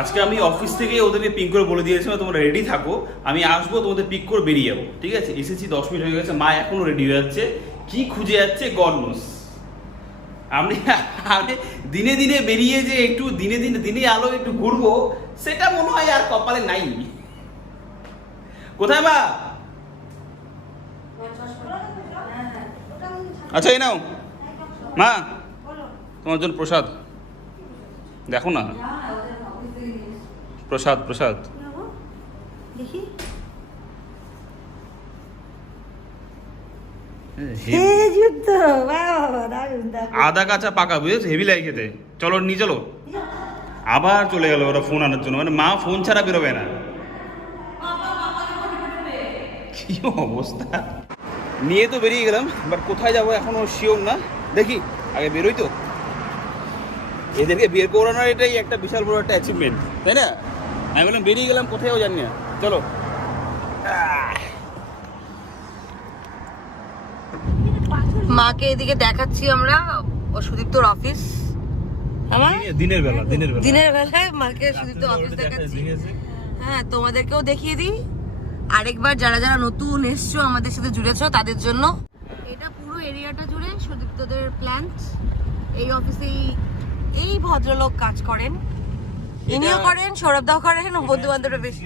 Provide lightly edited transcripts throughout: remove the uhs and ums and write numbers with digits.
আজকে আমি অফিস থেকে ওদেরকে পিক করে বলে দিয়েছিলাম তোমরা রেডি থাকো, আমি আসবো তোমাদের পিক করে বেরিয়ে যাবো, ঠিক আছে? এসেছি 10 মিনিট হয়ে গেছে, মা এখনো রেডি হয়ে যাচ্ছে, কি খুঁজে যাচ্ছে গড নোস। আমি দিনে দিনে বেরিয়ে যে একটু দিনে আলো একটু ঘুরবো, সেটা মনে হয় আর কপালে নাই। কোথায় মা? আচ্ছা এই নাও মা, তোমার জন্য প্রসাদ, দেখো না, প্রসাদ প্রসাদ। আদা কাঁচা পাকা, বুঝেছো? হেভি লাগে খেতে। চলো নিয়ে চলো। আবার চলে গেল ওরা ফোন আনার জন্য, মানে মা ফোন ছাড়া বেরোবে না। কি অবস্থা, নিয়ে তো বেরিয়ে গেলাম, বাট কোথায় যাবো এখনো শিওর না, দেখি আগে বেরোই তো। এদেরকে বের করানোর এটাই একটা বিশাল বড় একটা অ্যাচিভমেন্ট, তাই না? আমি বললাম বেরিয়ে গেলাম, কোথায়ও জানি না, চলো। মাকে এদিকে দেখাচ্ছি আমরা, ও সুদীপ্তর অফিস। আমার দিনের বেলায় মাকে সুদীপ্ত অফিস দেখাচ্ছি। হ্যাঁ, তোমাদেরকেও দেখিয়ে দিই আরেকবার, যারা যারা নতুন এসছো আমাদের সাথে জুড়েছো তাদের জন্য। এটা পুরো এরিয়াটা জুড়ে সুদীপ্তদের প্ল্যান্ট। এই অফিসেই এই ভদ্রলোক কাজ করেন, ইনিও করেন, সৌরভদাও করেন, বন্ধু বান্ধবরা বেশি।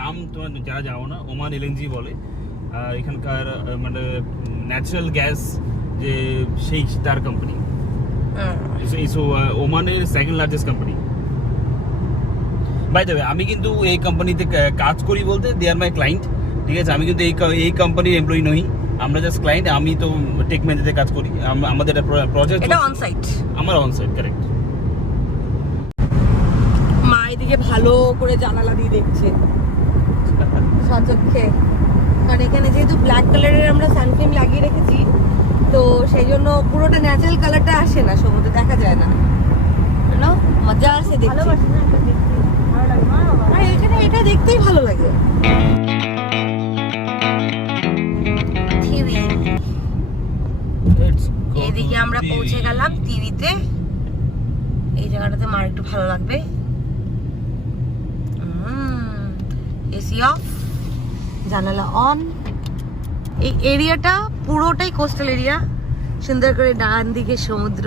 নাম তোমার যারা যাও না, ওমান এলএনজি বলে এখানকার, মানে ন্যাচারাল গ্যাস যে সেই তার কোম্পানি, ওমানের second largest company. By the way, আমি কিন্তু এই কোম্পানিতে কাজ করি বলতে দে আর মাই ক্লায়েন্ট, ঠিক আছে? আমি কিন্তু এই কোম্পানির এমপ্লয়ি নই, আমরা জাস্ট ক্লায়েন্ট। আমি তো টেক ম্যানেজারে কাজ করি, আমাদের একটা প্রজেক্ট, এটা অন সাইট, আমার অন সাইট, কারেক্ট। মা এদিকে ভালো করে জানালা দিয়ে দেখছে সচক্ষে, কারণ এখানে যেহেতু ব্ল্যাক কালারের আমরা সানফ্রেম লাগিয়ে রেখেছি, তো সেই জন্য পুরোটা ন্যাচারাল কালারটা আসে না, সমুদ্রে দেখা যায় না, মজা আসে দেখতে। এখানে এটা দেখতেই ভালো লাগে। এদিকে আমরা পৌঁছে গেলাম টিভিতে, এই জায়গাটাতে মার একটু ভালো লাগবে। এসি অফ, জানালা অন। এই এরিয়াটা পুরোটাই কোস্টাল এরিয়া, সুন্দর করে ডান দিকে সমুদ্র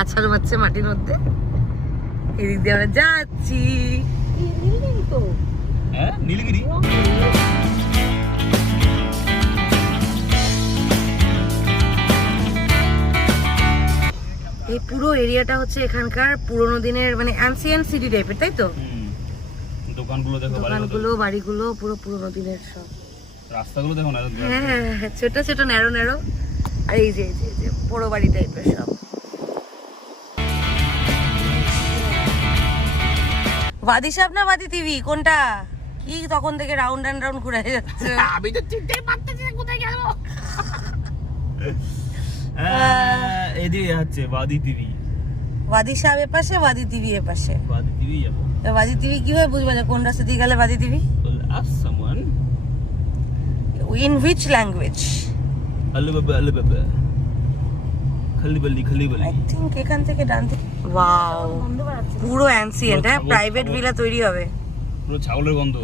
আছাড় মারছে মাটির মধ্যে। এদিক দিয়ে আমরা যাচ্ছি। নীলগিরি এই পুরো এরিয়াটা হচ্ছে এখানকার পুরোনো দিনের, মানে অ্যানসিয়েন্ট সিটি টাইপের, তাই তো? দোকানগুলো দেখো, দোকানগুলো, বাড়িগুলো পুরো পুরোনো দিনের সব। রাস্তাগুলো দেখো না, হ্যাঁ, ছোট ছোট ন্যারো ন্যারো, আর এই যে পোড়ো বাড়ি টাইপের সব। বাদি সাহেব না বাদি টিভি, কোনটা? কি তখন থেকে রাউন্ড অ্যান্ড রাউন্ড ঘুরে যাচ্ছে, আমি তো চিনতেই পারতেছি না কোথায় গেল। এদিকে যাচ্ছে বাদি টিভি, বাদি সাহেবের পাশে, বাদি টিভি এর পাশে। বাদি টিভি যাবো। বাদি টিভি কিভাবে বুঝবা যে কোন রাস্তা দিয়ে গেলে বাদি TV? Ask someone. In which language? Alibaba. খালিবালি I think এখান থেকে ডান দিকে। ওয়াও, পুরো অ্যানসিয়েন্ট, হ্যাঁ, প্রাইভেট ভিলা তৈরি হবে। পুরো ছাগলের গন্ধ।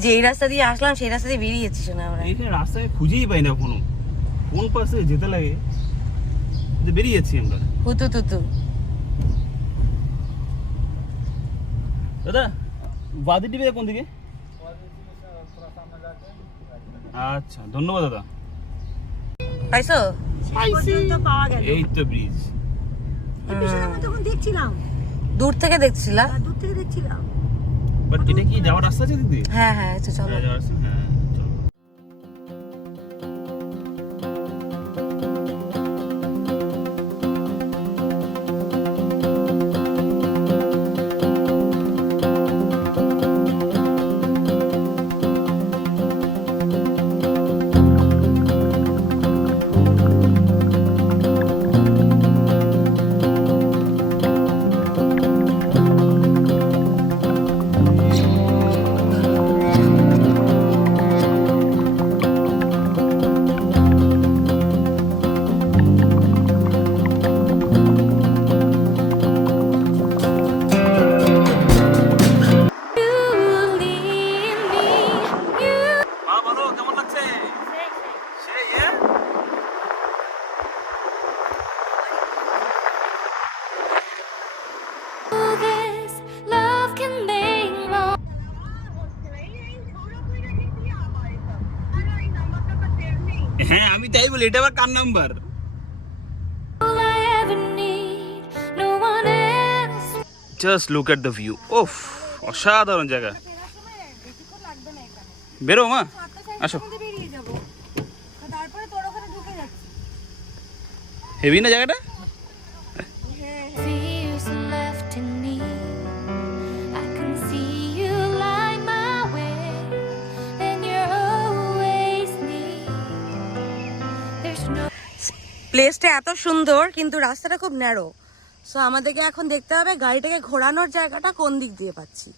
যে এই রাস্তা দিয়ে আসলাম সেই রাস্তা দিয়ে বেরিয়েছি না আমরা। এইখানে রাস্তায় খুঁজেই পাই না কোনো, কোন পাশে যেতে লাগে, যে বেরিয়ে যাচ্ছি আমরা। হুতু দাদা বাদি টিভি কোন দিকে? আচ্ছা, ধন্যবাদ দাদা। পাইছো? পাওয়া গেল। এই তো ব্রিজ। এই বিষয়টা আমি তখন দেখছিলাম, দূর থেকে দেখছিলা? দূর থেকে দেখছিলাম। বাট এটা কি যাওয়ার রাস্তা আছে দিদি? হ্যাঁ, চলো। যাওয়ার রাস্তা, হ্যাঁ। হ্যাঁ আমি তাই বলি, এটা আবার কার number? Just look at the view. ওফ, অসাধারণ জায়গা। বেরো মা, আসো। হেভি না জায়গাটা? প্লেসটা এত সুন্দর কিন্তু রাস্তাটা খুব ন্যারো, সো আমাদেরকে এখন দেখতে হবে গাড়িটাকে ঘোরানোর জায়গাটা কোন দিক দিয়ে পাচ্ছি।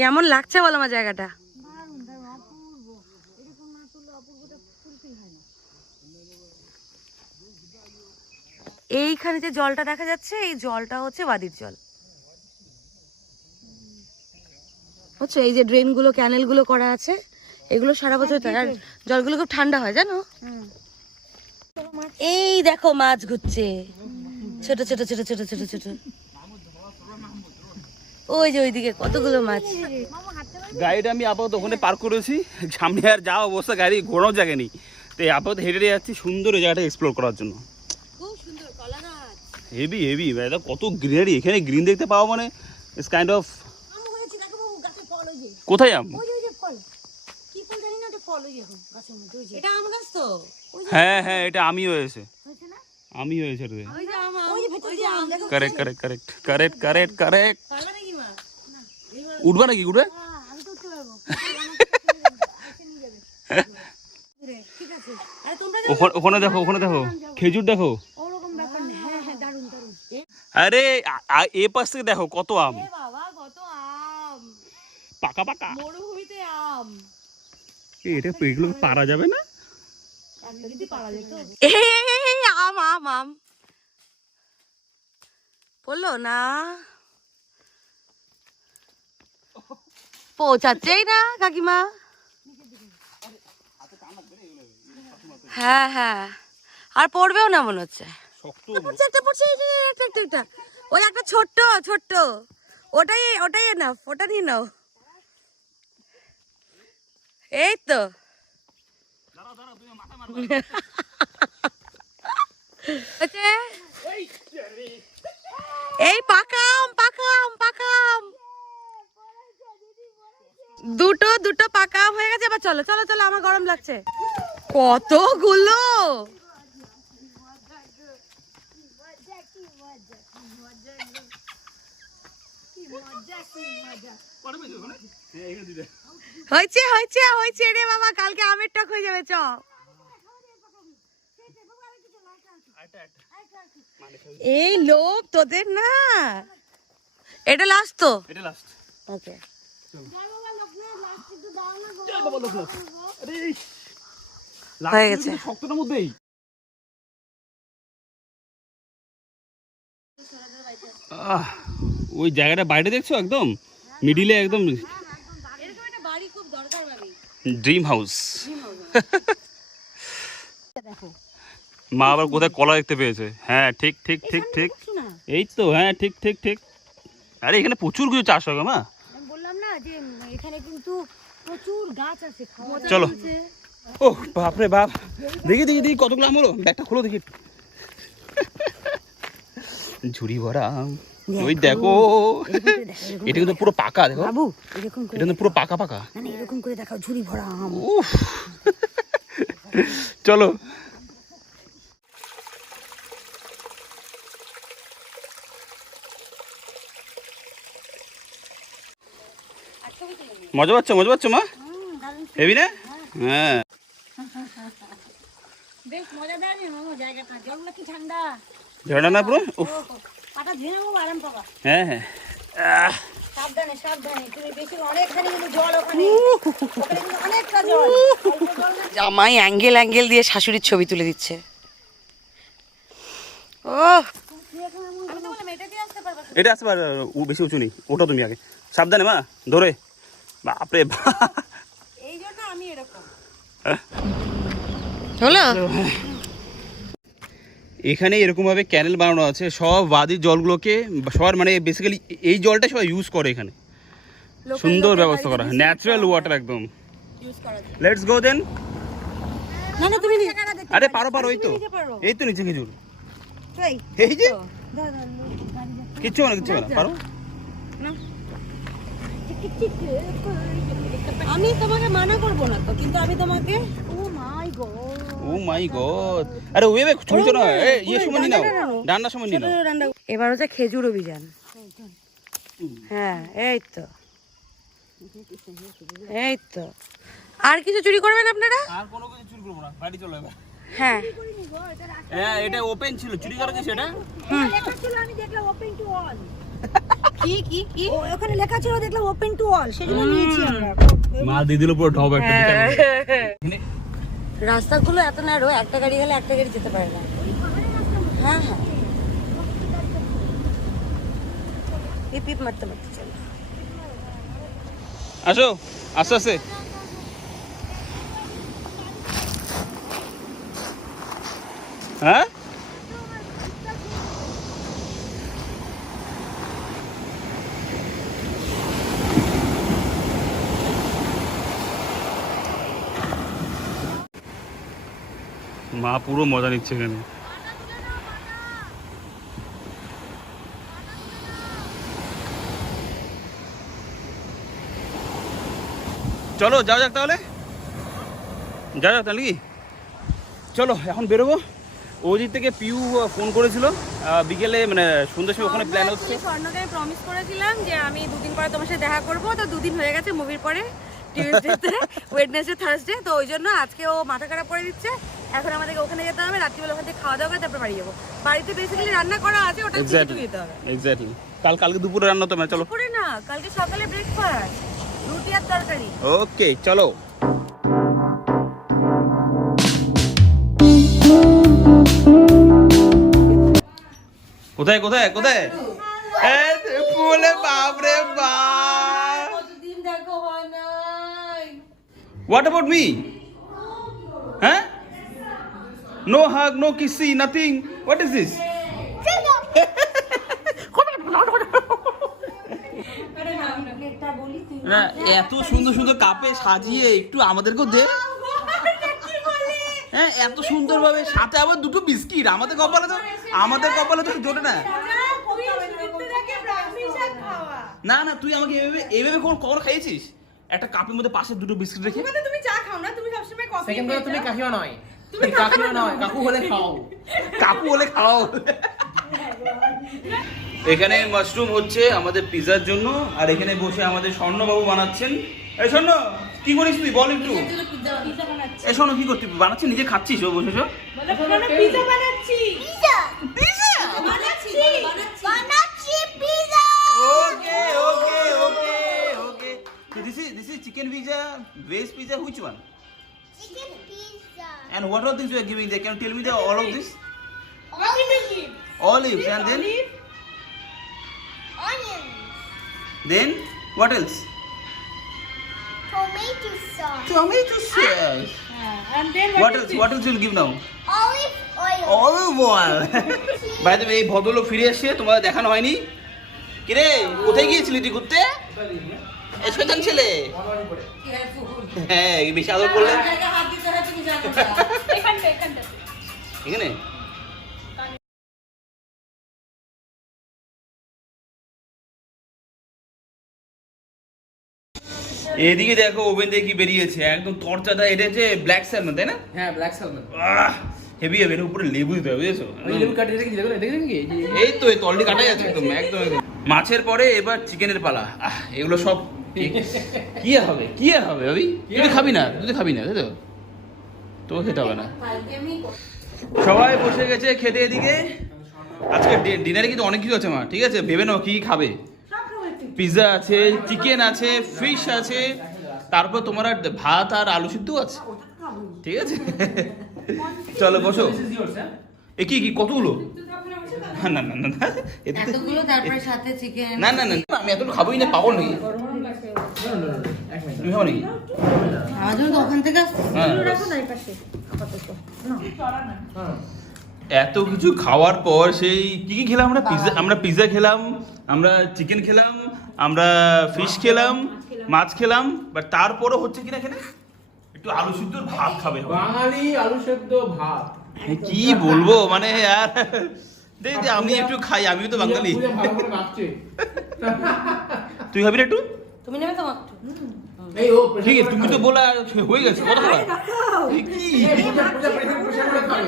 কেমন লাগছে বলো আমার জায়গাটা? এইখানে যে জলটা দেখা যাচ্ছে, এই জলটা হচ্ছে ওয়াদির জল। বুঝছো, এই যে ড্রেন গুলো, ক্যানেল গুলো করা আছে, এগুলো সারা বছর থাকে আর জলগুলো খুব ঠান্ডা হয় জানো। এই দেখো মাছ ঘুরছে, ছোট ছোট ছোট ছোট ছোট ছোট। ওই যে ওইদিকে কতগুলো মাছ। গাড়িটা আমি আপাতত ওখানে পার্ক করেছি, সামনে আর যা অবস্থা, গাড়ি ঘোরানোর জায়গা নেই, তো আপাতত হেঁটে যাচ্ছি সুন্দর এই জায়গাটা এক্সপ্লোর করার জন্য। হেভি হেভি ভাই, কত গ্রিনারি এখানে, গ্রিন দেখতে পাওয়া মানে ইটস কাইন্ড অফ। কোথায় আম? হ্যাঁ হ্যাঁ, এটা আমি হয়েছে, আমি হয়েছে রে। Correct correct correct correct correct correct. উঠবা নাকি? উঠবে? ওখানে দেখো, ওখানে দেখো খেজুর দেখো। আরে এ পাশ থেকে দেখো কত আম, পাকা পাকা। এটা এগুলো পারা যাবে না? আম আম আম বললো না, পৌঁছাচ্ছেই না কাকিমা। হ্যাঁ হ্যাঁ, আর পড়বেও না মনে হচ্ছে। ওই একটা ছোট্ট ছোট্ট, ওটাই ওটাই এনাফ, ওটা নিয়ে নাও। এই তো এই পাকাম পাকাম পাকাম, দুটো দুটো পাকাম হয়ে গেছে। এবার চলো চলো চলো, আমার গরম লাগছে। কতগুলো! হয়েছে হয়েছে হয়েছে রে বাবা, কালকে আমের টক হয়ে যাবে। চ এই লোক তোদের না, এটা লাস্ট তো? এটা লাস্ট। ওকে, হয়ে গেছে। শক্তটার মধ্যেই ওই জায়গাটা বাইরে দেখছো, একদম মিডিলে, একদম ড্রিম হাউস। মা আবার কোথায় কলা দেখতে পেয়েছে। হ্যাঁ ঠিক ঠিক ঠিক ঠিক, এই তো, হ্যাঁ ঠিক ঠিক ঠিক। আরে এখানে প্রচুর কিছু চাষ হয় মা, বললাম না যে এখানে কিন্তু প্রচুর গাছ আছে। চলো। ও বাপরে বাপ, দেখি দেখি দেখি কতগুলো আম হলো, ব্যাগটা খোলো দেখি। ঝুড়ি ভরা, ওই দেখো, এটা কিন্তু পুরো পাকা। দেখো বাবু, এরকম করে, এটা কিন্তু পুরো পাকা পাকা, মানে এরকম করে দেখাও, ঝুড়ি ভরা আম। উফ, চলো। মজা পাচ্ছ, মজা পাচ্ছ মা? হেবি না? হ্যাঁ, বেশ মজাদার জায়গাটা, জলগুলো কি ঠান্ডা, ঝর্ণা না পুরো। উফ, পাটা ধুয়ে নেবো, আরাম পাবা। হ্যাঁ হ্যাঁ, সাবধানে সাবধানে, তুমি বেশি অনেকখানি কিন্তু জল ওখানে, ওখানে কিন্তু অনেকটা জল। জামাই অ্যাঙ্গেল অ্যাঙ্গেল দিয়ে শাশুড়ির ছবি তুলে দিচ্ছে। ও এটা আসতে পারে, বেশি উঁচু নেই, ওটা তুমি আগে সাবধানে মা, ধরে। বাপরে বাপ, এই জন্য আমি এরকম হলো। এখানে এরকম ভাবে ক্যানেল বানানো আছে, সব ওয়াদির জলগুলোকে, সবার মানে বেসিক্যালি এই জলটা সবাই ইউজ করে এখানে। সুন্দর ব্যবস্থা করা, ন্যাচারাল ওয়াটার একদম। লেটস গো দেন। না না তুমি আরে পারো পারো, এই তো এই তো নিচে খেজুর, এই যে কিচ্ছু না কিচ্ছু না, পারো। আমি তোমাকে মানা করব না তো, কিন্তু আমি তোমাকে ও মাই গড, আরে ওই ছোট না, এই সময় নি নাও, ডান্ডার সময় নি নাও। এবার হচ্ছে খেজুর অভিযান। হ্যাঁ এই তো, এই তো। আর কিছু চুরি করবেন আপনারা? আর কোনো কিছু চুরি করব না, বাড়ি চলো এবার। হ্যাঁ হ্যাঁ এটা ওপেন ছিল, চুরি করা কি সেটা? লেখা ছিল, আমি দেখলাম ওপেন টু অল। কি কি কি ওখানে লেখা ছিল, দেখলাম ওপেন টু অল, সেজন্য নিয়েছি আমরা। মা দিয়ে দিল পুরো ঢপ একটা বিকাল। রাস্তাগুলো এত ন্যারো, একটা গাড়ি গেলে একটা গাড়ি যেতে পারে না। হ্যাঁ হ্যাঁ, পিপ পিপ মারতে মারতে চলো। আসো আস্তে আস্তে। হ্যাঁ মা পুরো মজা নিচ্ছে এখানে। চলো যাও যাক তাহলে, যা যাক তাহলে কি, চলো এখন বেরোবো। ওদিক থেকে পিউ ফোন করেছিল বিকেলে, মানে সন্ধ্যার সময় ওখানে প্ল্যান হচ্ছে। স্বর্ণকে আমি প্রমিস করেছিলাম যে আমি দুদিন পরে তোমার সাথে দেখা করবো, তো দুদিন হয়ে গেছে মুভির পরে, টিউসডেতে, ওয়েডনেসডে, থার্সডে। তো ওই জন্য আজকে ও মাথা খারাপ করে দিচ্ছে। এখন আমাদেরকে ওখানে যেতে হবে, রাত্রিবেলা ওখান থেকে খাওয়া দাওয়া করে তারপর বাড়ি যাবো। বাড়িতে বেসিক্যালি রান্না করা আছে, ওটা একটু দিতে হবে। এক্স্যাক্টলি, কালকে দুপুরে রান্না তো, চলো। দুপুরে না, কালকে সকালে ব্রেকফাস্ট, রুটি আর তরকারি। ওকে চলো। কোথায় কোথায় কোথায়? বলে বাপরে বাপ, কতদিন দেখা হয় নাই। What about me? হ্যাঁ, নো হাগ, নো কিসি, নাথিং, হোয়াট ইজ দিস? না এত সুন্দর সুন্দর কাপে সাজিয়ে একটু আমাদেরকেও দে। হ্যাঁ এত সুন্দর ভাবে, সাথে আবার দুটো বিস্কিট। আমাদের কপালে তো জোটে না। না না তুই আমাকে এইভাবে কখনো খাইয়েছিস? একটা কাপের মধ্যে পাশে দুটো বিস্কিট রেখে। তুমি চা খাও না, তুমি সবসময় কফি। সেকেন্ড কথা, তুমি কাকিমা নয়, তুমি কাকিমা নয়, কাকু হলে খাও, কাকু বলে খাও। এখানে মাশরুম হচ্ছে আমাদের পিজার জন্য, আর এখানে বসে আমাদের স্বর্ণবাবু বানাচ্ছেন। এই স্বর্ণ, কি করিস তুই বল একটু? এই স্বর্ণ কি করছিস? বানাচ্ছিস, নিজে খাচ্ছিস? ও বসে পিজা বানাচ্ছি। ওকে ওকে ওকে ওকে। This is chicken pizza, veg pizza, which one? Chicken pizza. And what all things you are giving there? Can you tell me all of this? Olive. Olives, and Onions. then what else? Tomato sauce. Tomato sauce. And then What else you'll give now? Olive oil. Olive oil. By the way, এই ভদ্রলোক ফিরে এসে তোমার দেখানো হয়নি। কিরে কোথায় গিয়েছিলি তুই ঘুরতে? এই শয়তান ছেলে। হ্যাঁ বেশি আদর করলে। এখানে এদিকে দেখো ওভেন থেকে কি বেরিয়েছে, একদম তরচাদা। এটা হচ্ছে ব্ল্যাক স্যালমন, তাই না? হ্যাঁ ব্ল্যাক স্যালমন, হেভি হবে। এর উপরে লেবু দিতে হবে, বুঝেছো? আমি লেবু কাটিয়ে রেখেছি, দেখেন কি এই তো এই তলটি কাটাই আছে একদম একদম একদম। মাছের পরে এবার চিকেনের পালা। এগুলো সব কি আর হবে, কি আর হবে? ভাবি তুই খাবি না, তাই তো? তোকে খেতে হবে না। সবাই বসে গেছে খেতে এদিকে। আজকে ডিনারে কিন্তু অনেক কিছু আছে মা, ঠিক আছে? ভেবে নাও কি কি খাবে। পিৎজা আছে, চিকেন আছে, ফিশ আছে, তারপর তোমার আর ভাত আর আলু সিদ্ধ আছে, ঠিক আছে? চলো বসো। এ কি কি কতগুলো? না না না না এতগুলো, তারপরে সাথে চিকেন। না না না আমি এতগুলো খাবোই না, পাবো নাকি? তুমি খাবো নাকি? আমার জন্য তো ওখান থেকে আসছে। হ্যাঁ এত কিছু খাওয়ার পর সেই কি কি খেলাম আমরা? পিৎজা খেলাম, আমরা চিকেন খেলাম, আমরা ফিশ খেলাম, মাছ খেলাম, বাট তারপরও হচ্ছে কিনা এখানে একটু আলু সিদ্ধ ভাত খাবে হবে। বাঙালি আলু সেদ্ধ ভাত। কি বলবো মানে यार, দেখ দে আমি একটু খাই, আমিও তো বাঙালি। পূজা ভালো করে ভাবছে। তুই খাবি না একটু? তুমি নেবে তো মাত্র এই ও ঠিক আছে, তুমি তো বলা হয়ে গেছে কথা বলা। এই কি পূজা প্রেশার করে খাবে।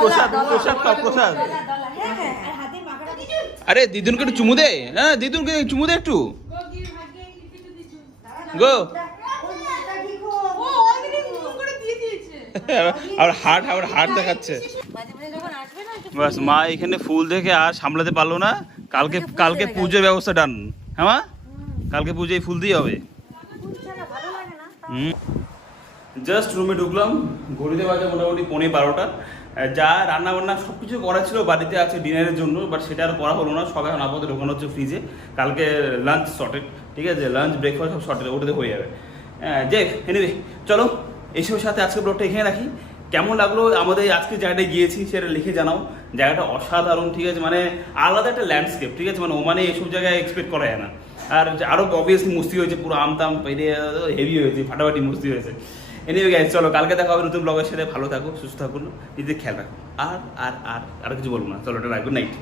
প্রসাদ প্রসাদ খাও, প্রসাদ। আর হাতে মাখাটা দিচ্ছি। আরে দিদুনকে একটু চুমু দে, হ্যাঁ দিদুনকে চুমু দে একটু। গো আর হার্ট দেখাচ্ছে। মাঝে মাঝে যখন আসবে না একটু বাস মা এখানে ফুল দেখে আর সামলাতে পারলো না, কালকে পুজোর ব্যবস্থা ডান। হ্যাঁ মা, কালকে পুজোয় ফুল দিয়ে হবে। জাস্ট রুমে ঢুকলাম, ঘড়িতে বাজে মোটামুটি 11:30। যা রান্না বান্না সব কিছু করা ছিল বাড়িতে আছে ডিনারের জন্য, বাট সেটা আর করা হলো না। সব এখন আপাতত ঢোকানো হচ্ছে ফ্রিজে, কালকে লাঞ্চ শর্টেড, ঠিক আছে, লাঞ্চ ব্রেকফাস্ট সব শর্টেড, ওটাতে হয়ে যাবে। যে এনিওয়ে চলো এইসবের সাথে আজকে ব্লগটা এখানে রাখি। কেমন লাগলো আমাদের আজকে জায়গাটায় গিয়েছি সেটা লিখে জানাও। জায়গাটা অসাধারণ, ঠিক আছে, মানে আলাদা একটা ল্যান্ডস্কেপ, ঠিক আছে, মানে ওমানে এইসব জায়গায় এক্সপেক্ট করা যায় না। আর আরও অবভিয়াসলি মস্তি হয়েছে, পুরো আমতাম পেরে হেভি হয়েছে, ফাটাফাটি মস্তি হয়েছে। এনিওয়ে গাইস চলো কালকে দেখা হবে নতুন ব্লগের সাথে। ভালো থাকো, সুস্থ থাকুন, নিজেদের খেয়াল রাখো। আর কিছু বলবো না, চলো এটা গুড নাইট।